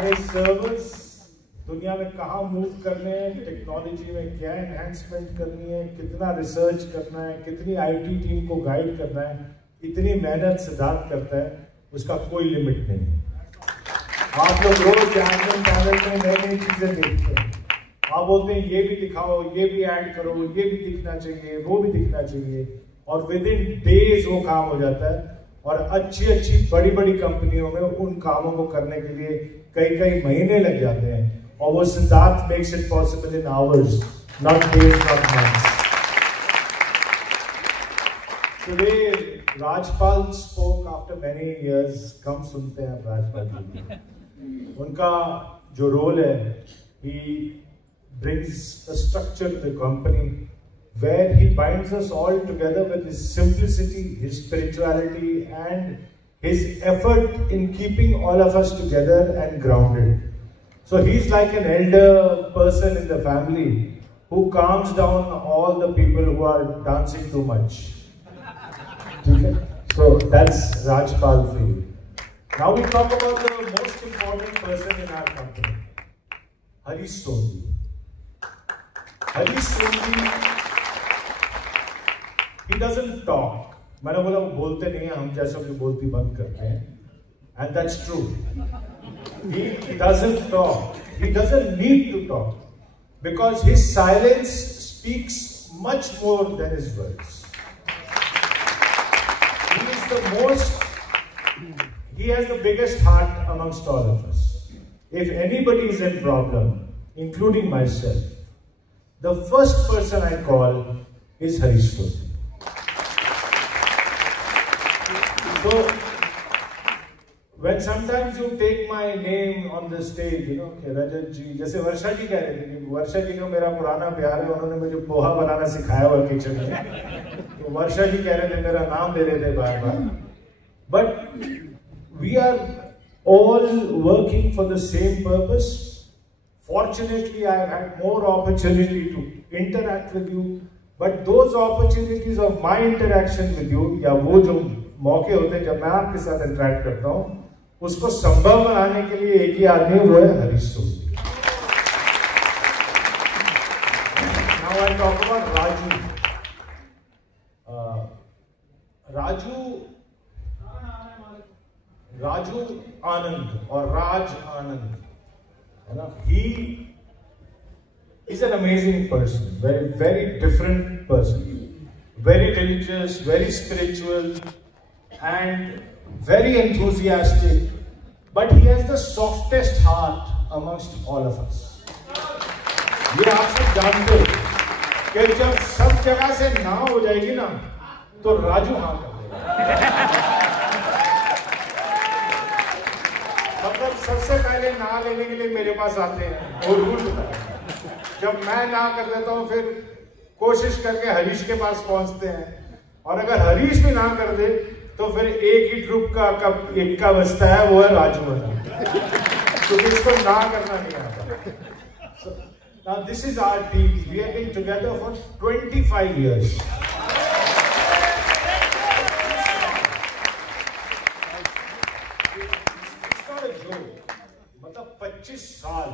हमारे सर्वर्स दुनिया में कहाँ मूव करने हैं, टेक्नोलॉजी में क्या एनहांसमेंट करनी है, कितना रिसर्च करना है, कितनी आईटी टीम को गाइड करना है, इतनी मेहनत सिद्धार्थ करता है, उसका कोई लिमिट नहीं है। आप लोग रोज जानते चैनल में नई नई चीजें देखते हैं, आप बोलते हैं ये भी दिखाओ, ये भी ऐड करो, ये भी दिखना चाहिए, वो भी दिखना चाहिए, और विद इन डेज वो काम हो जाता है। और अच्छी अच्छी बड़ी बड़ी कंपनियों में उन कामों को करने के लिए कई कई महीने लग जाते हैं, और वो Siddharth makes it possible in hours, not days, not months. Today Rajpal spoke after many years, कम सुनते हैं राजपाल। उनका जो रोल है, he brings a structure to the company where he binds us all together with his simplicity, his spirituality, and his effort in keeping all of us together and grounded. So he's like an elder person in the family who calms down all the people who are dancing too much. Okay? So that's Rajpal for you. Now we talk about the most important person in our company, Harish Sondhi. Harish Sondhi, he doesn't talk. मैंने बोला वो बोलते नहीं हैं, हम जैसे कि बोलती बंद करते हैं, and that's true. He doesn't talk. He doesn't need to talk because his silence speaks much more than his words. He is the most. He has the biggest heart amongst all of us. If anybody is in problem, including myself, the first person I call is Harish Sondhi. So, when sometimes you take my name on the stage, you know, Rajat ji, जैसे वर्षा जी कह रहे थे कि वर्षा जी को मेरा पुराना प्यार है, उन्होंने मुझे पोहा बनाना सिखाया हुआ किचन में, तो वर्षा जी कह रहे थे मेरा नाम ले रहे थे बार बार. But we are all working for the same purpose. Fortunately, I have had more opportunity to interact with you, but those opportunities of my interaction with you, या वो जो मौके होते हैं जब मैं आपके साथ इंटरेक्ट करता हूँ, उसको संभव बनाने के लिए एक ही आदमी, वो है हरीश सोंधी. Now I talk about Raju. Raju Anand or Raj Anand. He is an amazing person, very different person, very religious, very spiritual, and very enthusiastic, but he has the softest heart amongst all of us. ये आप सब जानते हो कि जब सब जगह से ना हो जाएगी ना, तो राजू हाँ कर देगा. मतलब सबसे पहले ना लेने के लिए मेरे पास आते हैं और रूल बताते हैं. जब मैं ना कर देता हूँ, फिर कोशिश करके हरीश के पास पहुंचते हैं, और अगर हरीश भी ना कर दे तो फिर एक ही ट्रुप का कब एक का बचता है, वो है राजू वाला, क्योंकि इसको ना करना नहीं आता. Now this is our team. We have been together for 25 years. It's not a joke. मतलब 25 साल.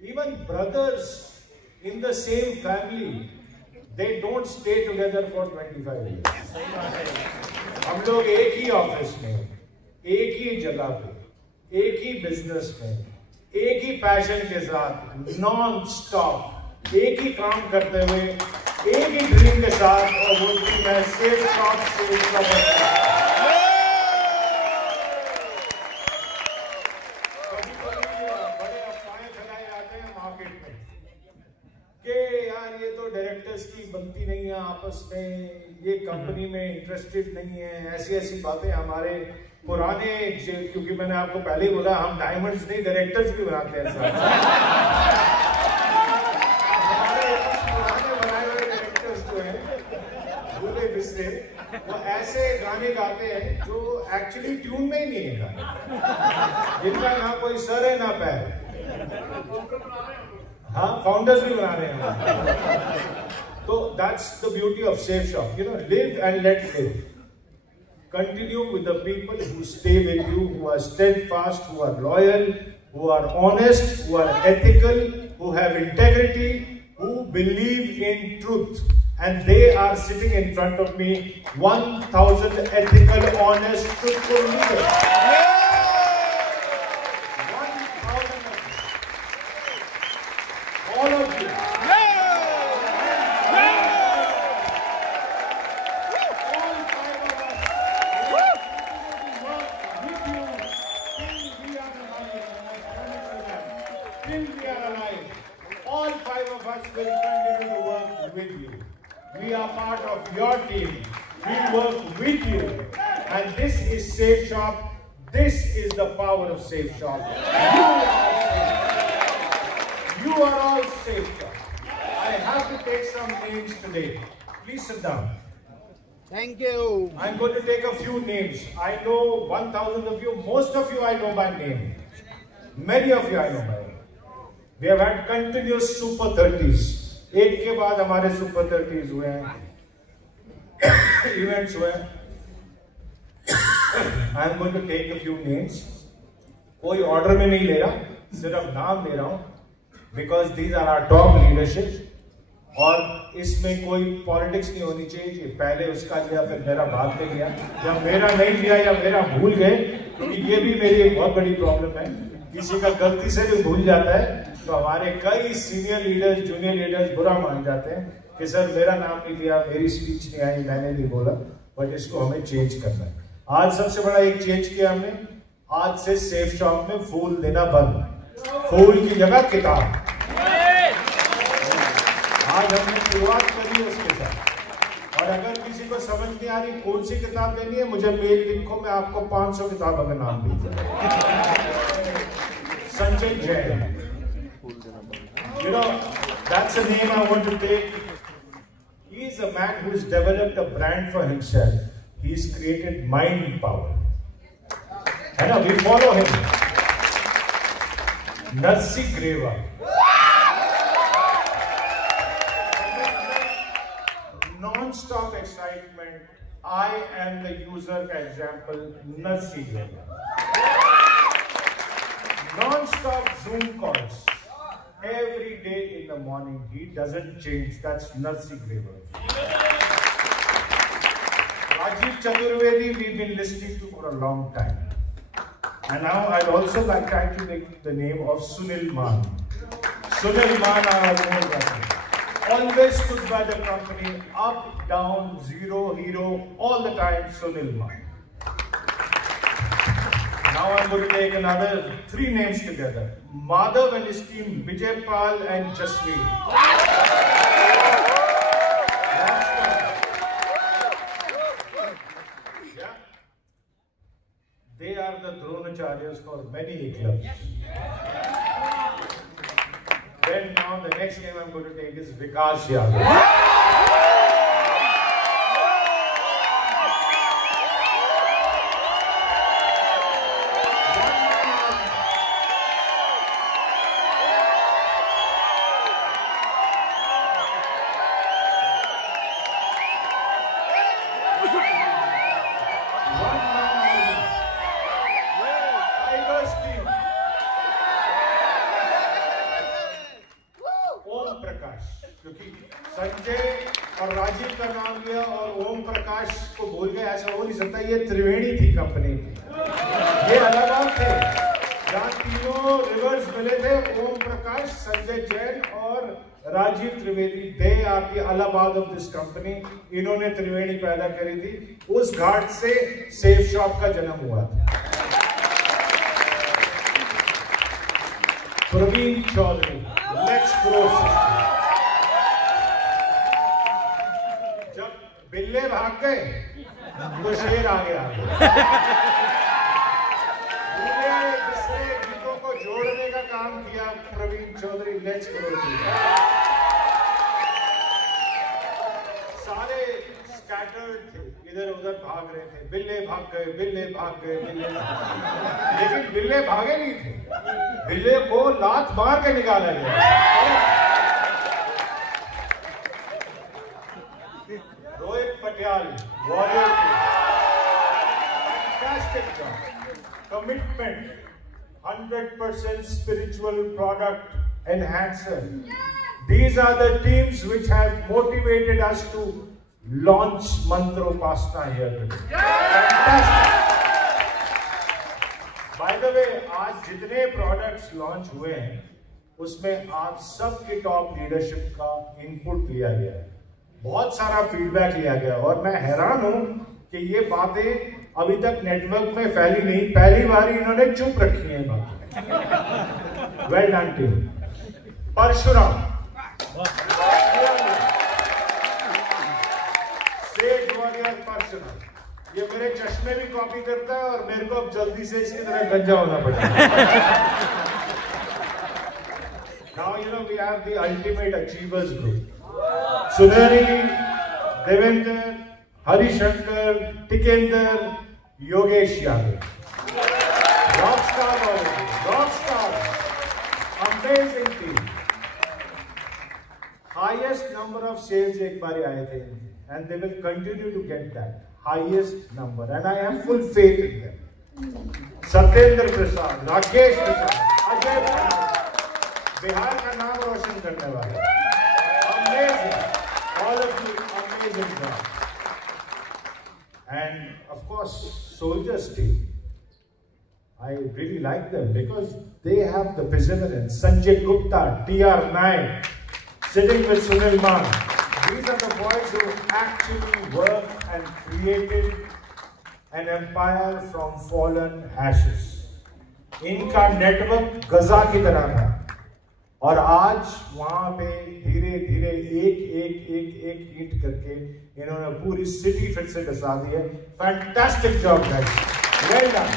Even brothers in the same family, they don't stay together for 25 years. हम लोग एक ही ऑफिस में, एक ही जगह पे, एक ही बिजनेस में, एक ही पैशन के साथ नॉन स्टॉप एक ही काम करते हुए, एक ही ड्रीम के साथ, और वो ड्रीम है सेफ शॉप से बड़े अफवाहें फैलाए जाते हैं मार्केट में कि यार ये तो डायरेक्टर्स की बनती नहीं है आपस में, ये कंपनी में इंटरेस्टेड नहीं है, ऐसी ऐसी बातें. हमारे पुराने, क्योंकि मैंने आपको पहले ही बोला, हम डायमंड्स नहीं डायरेक्टर्स भी बनाते हैं साथ. हमारे पुराने बनाए हुए डायरेक्टर्स जो हैं, भूले बिसरे, वो ऐसे गाने गाते हैं जो एक्चुअली ट्यून में ही नहीं है गाने, जिनका ना कोई सर है ना पैर. हाँ, फाउंडर्स भी बना रहे हैं. तो that's the beauty of safe shop, you know, live and let live. Continue with the people who stay with you, who are steadfast, who are loyal, who are honest, who are ethical, who have integrity, who believe in truth. And they are sitting in front of me, 1,000 ethical, honest, truthful leaders. 1,000 of you. All of you. All five of us will continue to work with you. We are part of your team. We work with you. And this is Safe Shop. This is the power of Safe Shop. You are all Safe Shop. I have to take some names today. Please sit down. Thank you. I'm going to take a few names. I know 1,000 of you. Most of you I know by name. Many of you I know by name. We have had continuous Super 30s. एक के बाद हमारे Super 30s हुए हैं, events हुए हैं. I am going to take a few names. कोई order में नहीं ले रहा, सिर्फ नाम ले रहा हूँ. Because these are our top leadership. और इसमें कोई पॉलिटिक्स नहीं होनी चाहिए कि पहले उसका लिया फिर मेरा बाद में लिया, या मेरा नहीं लिया या मेरा भूल गए, क्योंकि ये भी मेरी एक बहुत बड़ी प्रॉब्लम है. किसी का गलती से भी भूल जाता है तो हमारे कई सीनियर लीडर्स, जूनियर लीडर्स बुरा मान जाते हैं कि सर मेरा नाम नहीं लिया, मेरी स्पीच नहीं आई, मैंने नहीं बोला. बट इसको हमें चेंज करना है. आज सबसे बड़ा एक चेंज किया हमने. आज से सेफ शॉप में फूल देना बंद. फूल की जगह किताब. आज हमने शुरुआत करी उसके साथ. और अगर किसी को समझ नहीं आ रही कौन सी किताब देनी है, मुझे मेल लिखो, मैं आपको 500 किताबों का नाम दूंगा. Sanjay Jain. You know, that's a name I want to take. He is a man who has developed a brand for himself. He's created mind power. And now we follow him. Narsi Greva. Non-stop excitement. I am the user ka example. Narsi Greva. Non-stop Zoom calls. Every day in the morning, he doesn't change. That's Narsi Greva. Rajiv Chaturvedi, we've been listening to for a long time. And now I'd also like to make the name of Sunil Man. Sunil Man, always stood by the company, up, down, zero, hero, all the time, Sunil Man. Now I'm going to take another 3 names together. Madhav and his team, Vijay Pal and Jasmeet. Yeah. They are the Dronacharyas for many clubs. Then now the next name I'm going to take is Vikas Yadav. Sanjay और राजीव का नाम लिया और ओम प्रकाश को भूल गए, ऐसा हो नहीं सकता. ये त्रिवेणी थी कंपनी की. ये अलग थे. जहाँ तीनों रिवर्स मिले थे, ओम प्रकाश, संजय जैन और Rajiv Trivedi. They are the Allahabad of this company. इन्होंने त्रिवेणी पैदा करी थी. उस घाट से सेफ शॉप का जन्म हुआ था. Praveen Chaudhary, let's grow. बिल्ले भाग गए तो शेर आगे आ गया. जिसने गीतों को जोड़ने का काम किया, प्रवीण चौधरी. Let's grow. सारे स्कैटर्ड थे, इधर उधर भाग रहे थे. बिल्ले भाग गए, बिल्ले भाग गए, बिल्ले भाग गए. लेकिन बिल्ले भागे नहीं थे. बिल्ले को लात मार के निकाला गया. Rohit Patial, warrior. fantastic job. Commitment, 100% spiritual product enhancer. These are the teams which have motivated us to launch Mantropasna here today. Fantastic. By the way, आज जितने products launch हुए हैं, उसमें आप सबके टॉप लीडरशिप का इनपुट लिया गया है, बहुत सारा फीडबैक लिया गया और मैं हैरान हूं कि ये बातें अभी तक नेटवर्क में फैली नहीं, पहली बार इन्होंने चुप रखी हैं बातें। Well done team. परशुराम, सेठ वॉरियर परशुराम, ये मेरे चश्मे भी कॉपी करता है और मेरे को अब जल्दी से इसकी तरह गंजा होना पड़ेगा। Now you know we have the ultimate achievers group. Sunari, Devender, Harishankar, Tikender, Yogesh Yadav. Rockstar already. Rockstar. Amazing team. Highest number of sales एक बार आए थे, and they will continue to get that highest number, and I have full faith in them. Satyendra Prasad, Rakesh Prasad, Ajay Prasad. Bihar का नाम रोशन करने वाले, amazing, all of you, amazing job. And of course, soldiers team. I really like them because they have the perseverance. Sanjay Gupta, TR Naik, sitting with Sunil Man. These are the boys who actually worked and created an empire from fallen ashes. इनका network गजा की तरह था और आज वहां पे धीरे धीरे एक ईंट करके इन्होंने पूरी सिटी फिर से डसा दी है। Fantastic job guys, well done.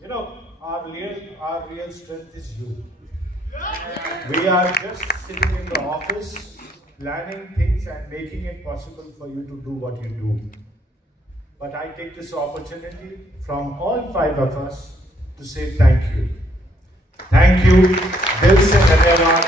You know, our real strength is you. We are just sitting in the office, planning things and making it possible for you to do what you do. But I take this opportunity from all 5 of us to say thank you. Thank you. Dil se dhanyawad.